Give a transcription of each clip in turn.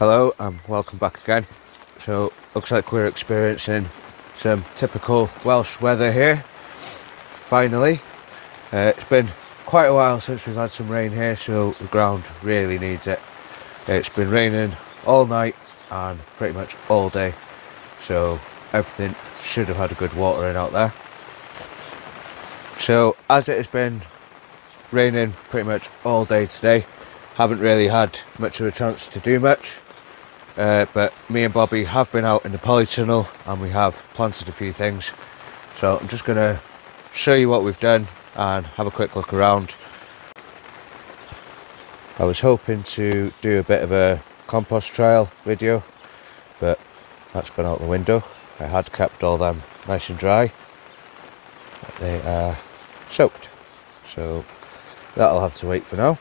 Hello and welcome back again. So looks like we're experiencing some typical Welsh weather here. Finally, it's been quite a while since we've had some rain here, so the ground really needs it. It's been raining all night and pretty much all day, so everything should have had a good watering out there. So as it has been raining pretty much all day today, haven't really had much of a chance to do much. But me and Bobby have been out in the Polytunnel and we have planted a few things. So I'm just going to show you what we've done and have a quick look around. I was hoping to do a bit of a compost trial video, but that's gone out the window. I had kept all them nice and dry. They are soaked, so that'll have to wait for now.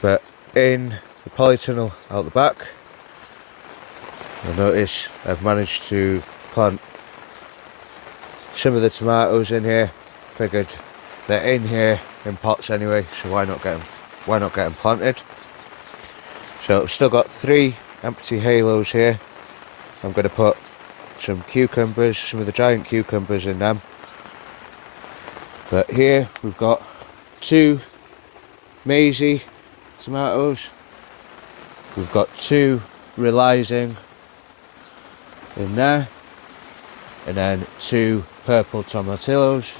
But in the Polytunnel out the back, you'll notice I've managed to plant some of the tomatoes in here. Figured they're in here in pots anyway, so why not get them planted? So I've still got 3 empty halos here. I'm going to put some cucumbers, some of the giant cucumbers in them. But here we've got 2 maisie tomatoes. We've got 2 realizing in there, and then 2 purple tomatillos,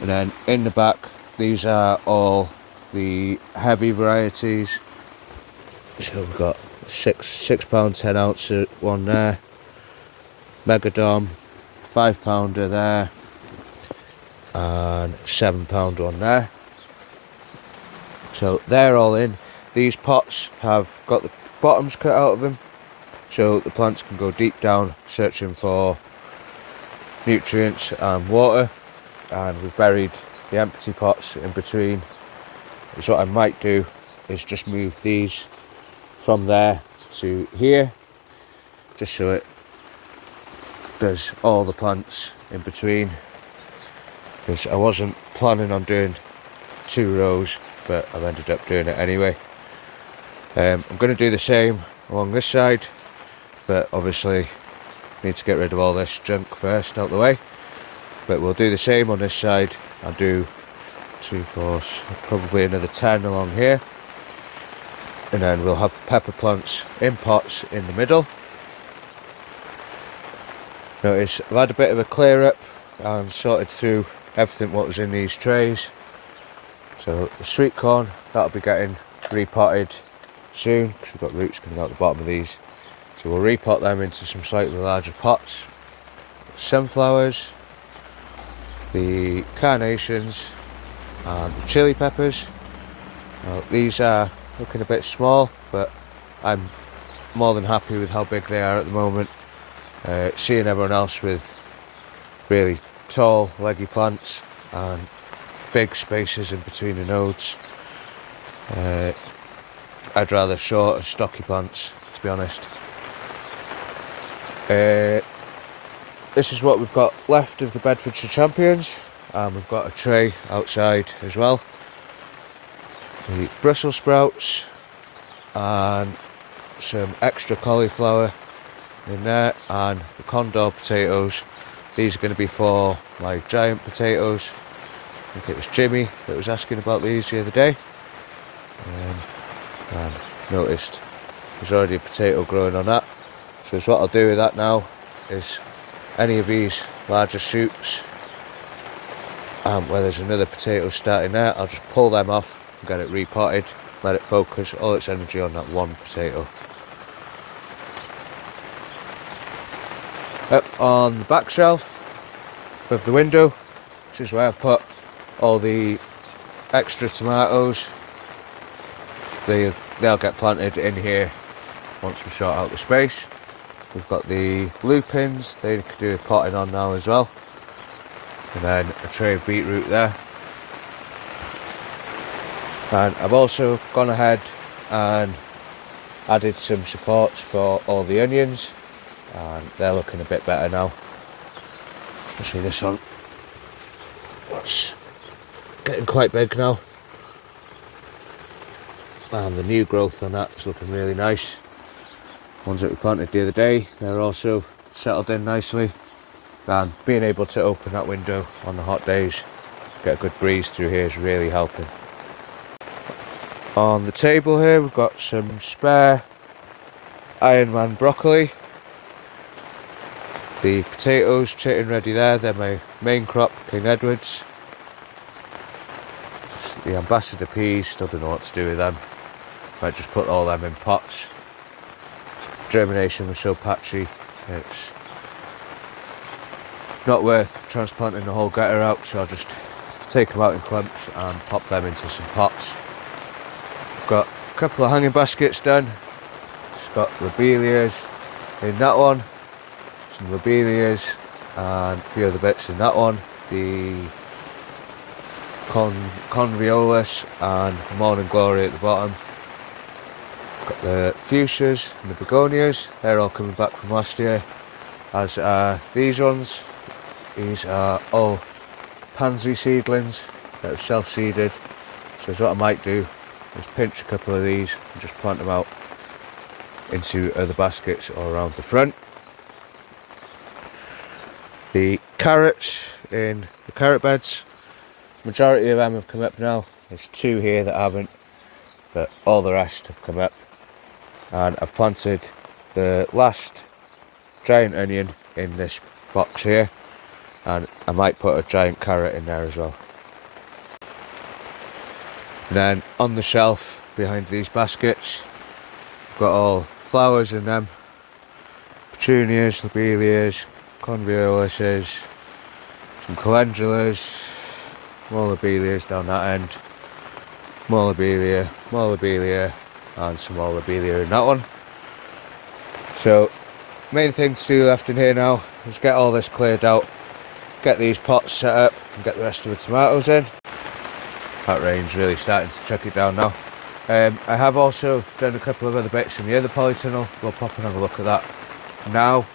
and then in the back these are all the heavy varieties. So we've got £6 10 ounce one there, Megadom £5 there, and £7 one there. So they're all in. These pots have got the bottoms cut out of them, so the plants can go deep down searching for nutrients and water. And we've buried the empty pots in between. So what I might do is just move these from there to here, just so it does all the plants in between, because I wasn't planning on doing 2 rows, but I've ended up doing it anyway. I'm going to do the same along this side, but obviously need to get rid of all this junk first out the way. But we'll do the same on this side. I'll do 2, 4, probably another 10 along here, and then we'll have the pepper plants in pots in the middle. Notice I've had a bit of a clear up and sorted through everything what was in these trays. So the sweet corn, that'll be getting repotted soon, because we've got roots coming out the bottom of these. So we'll repot them into some slightly larger pots. Sunflowers, the carnations, and the chili peppers. Now, these are looking a bit small, but I'm more than happy with how big they are at the moment. Seeing everyone else with really tall, leggy plants and big spaces in between the nodes, I'd rather shorter, stocky plants, to be honest. This is what we've got left of the Bedfordshire Champions, and we've got a tray outside as well. The Brussels sprouts and some extra cauliflower in there, and the condor potatoes. These are going to be for my giant potatoes. I think it was Jimmy that was asking about these the other day, and noticed there's already a potato growing on that. So what I'll do with that now is any of these larger shoots, where there's another potato starting there, I'll just pull them off and get it repotted, let it focus all its energy on that one potato. Up on the back shelf above the window, this is where I've put all the extra tomatoes. They'll get planted in here once we sort out the space. We've got the lupins, they could do a potting on now as well. And then a tray of beetroot there. And I've also gone ahead and added some supports for all the onions, and they're looking a bit better now, especially this one. It's getting quite big now. and the new growth on that is looking really nice. Ones that we planted the other day, they're also settled in nicely, and being able to open that window on the hot days, get a good breeze through here, is really helping. On the table here we've got some spare Ironman broccoli. The potatoes chitting ready there, they're my main crop, King Edwards. The ambassador peas, still don't know what to do with them. Might just put all them in pots. Germination was so patchy, it's not worth transplanting the whole getter out, so I'll just take them out in clumps and pop them into some pots. I've got a couple of hanging baskets done. It's got lobelias in that one, some lobelias and a few other bits in that one. The convolvulus and morning glory at the bottom. Got the fuchsias and the begonias, they're all coming back from last year, as are these ones. These are all pansy seedlings that have self-seeded, so what I might do is pinch a couple of these and just plant them out into other baskets or around the front. The carrots in the carrot beds, majority of them have come up now. There's two here that haven't, but all the rest have come up. And I've planted the last giant onion in this box here, and I might put a giant carrot in there as well. And then on the shelf behind these baskets, I've got all flowers in them, petunias, lobelias, convolvuluses, some calendulas, more lobelias down that end, more lobelia, and some more lobelia in that one. So main thing to do left in here now is get all this cleared out, get these pots set up and get the rest of the tomatoes in. That rain's really starting to chuck it down now. I have also done a couple of other bits in the other polytunnel. We'll pop and have a look at that now.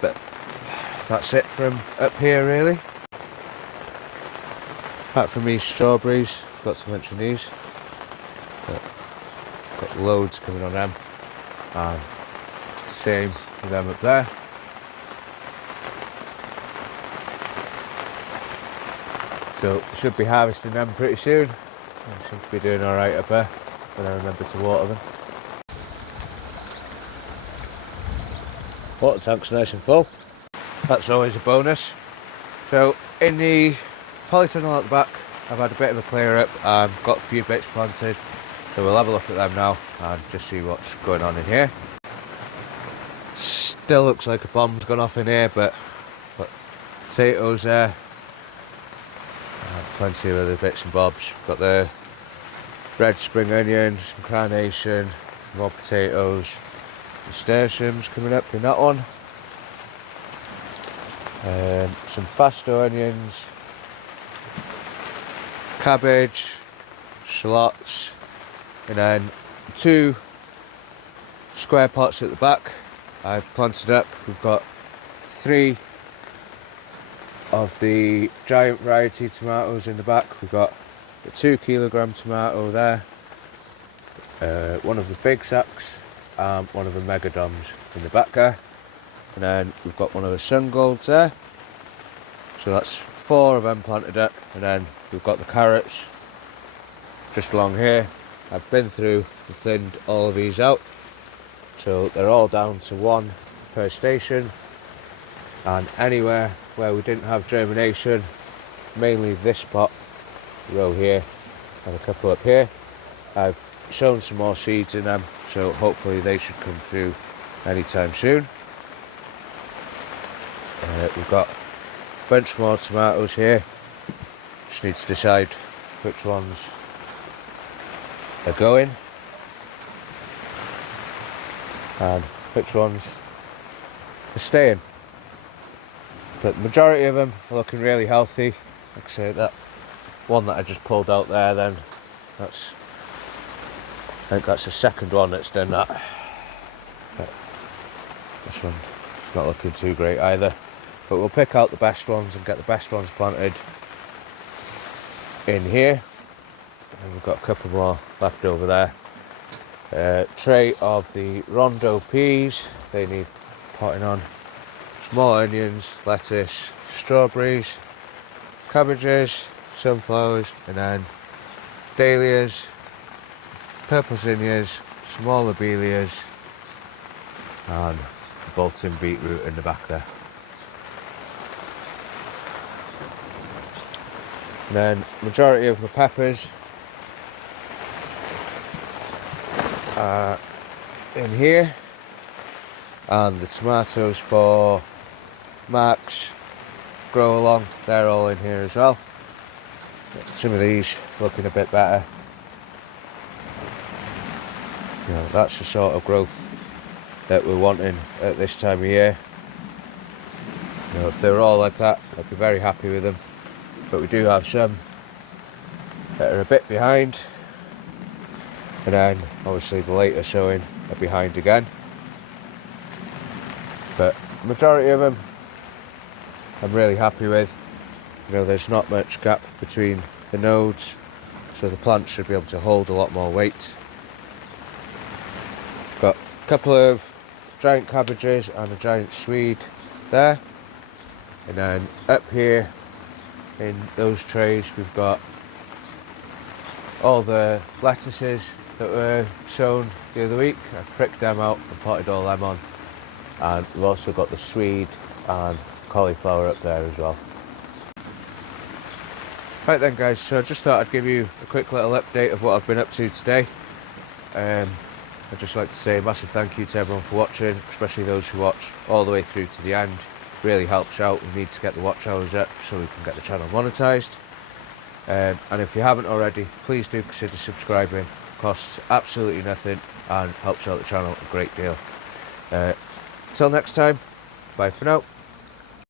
But that's it from up here really. Apart from these strawberries, forgot to mention these. Got loads coming on them, and same with them up there. So should be harvesting them pretty soon. I seem to be doing alright up there when I remember to water them. Water tank's nice and full. That's always a bonus. So in the polytunnel at the back, I've had a bit of a clear up and got a few bits planted. So we'll have a look at them now and just see what's going on in here. Still looks like a bomb's gone off in here, but potatoes there. Plenty of other bits and bobs. Got the red spring onions, some carnation, more potatoes, nasturtiums coming up in that one. Some fasto onions, cabbage, shallots, and then two square pots at the back I've planted up. We've got 3 of the giant variety tomatoes in the back. We've got a 2 kilogram tomato there, one of the big sacks, and one of the megadoms in the back there. And then we've got one of the sun golds there. So that's 4 of them planted up. And then we've got the carrots just along here. I've been through and thinned all of these out, so they're all down to 1 per station. And anywhere where we didn't have germination, mainly this spot, row here and a couple up here, I've sown some more seeds in them, so hopefully they should come through anytime soon. We've got a bunch more tomatoes here. Just need to decide which ones are going and which ones are staying. But the majority of them are looking really healthy. Like I say, that one that I just pulled out there, then I think that's the second one that's done that. But this one, it's not looking too great either. But we'll pick out the best ones and get the best ones planted in here. And we've got a couple more left over there. Tray of the rondo peas, they need potting on. Small onions, lettuce, strawberries, cabbages, sunflowers, and then dahlias, purple zinnias, small lobelias, and Bolton beetroot in the back there. And then majority of the peppers are in here, and the tomatoes for Mark's grow along, they're all in here as well. Some of these looking a bit better. You know, that's the sort of growth that we're wanting at this time of year. You know, if they were all like that, I'd be very happy with them. But we do have some that are a bit behind, and then obviously the later sowing are behind again. But majority of them I'm really happy with. You know, there's not much gap between the nodes, so the plant should be able to hold a lot more weight. Got a couple of giant cabbages and a giant swede there, and then up here in those trays we've got all the lettuces that were sown the other week. I pricked them out and potted all them on, and we've also got the swede and cauliflower up there as well. Right then guys, so I just thought I'd give you a quick little update of what I've been up to today. I'd just like to say a massive thank you to everyone for watching, especially those who watch all the way through to the end. Really helps out. We need to get the watch hours up so we can get the channel monetized. And if you haven't already, please do consider subscribing. It costs absolutely nothing and helps out the channel a great deal. Till next time, bye for now.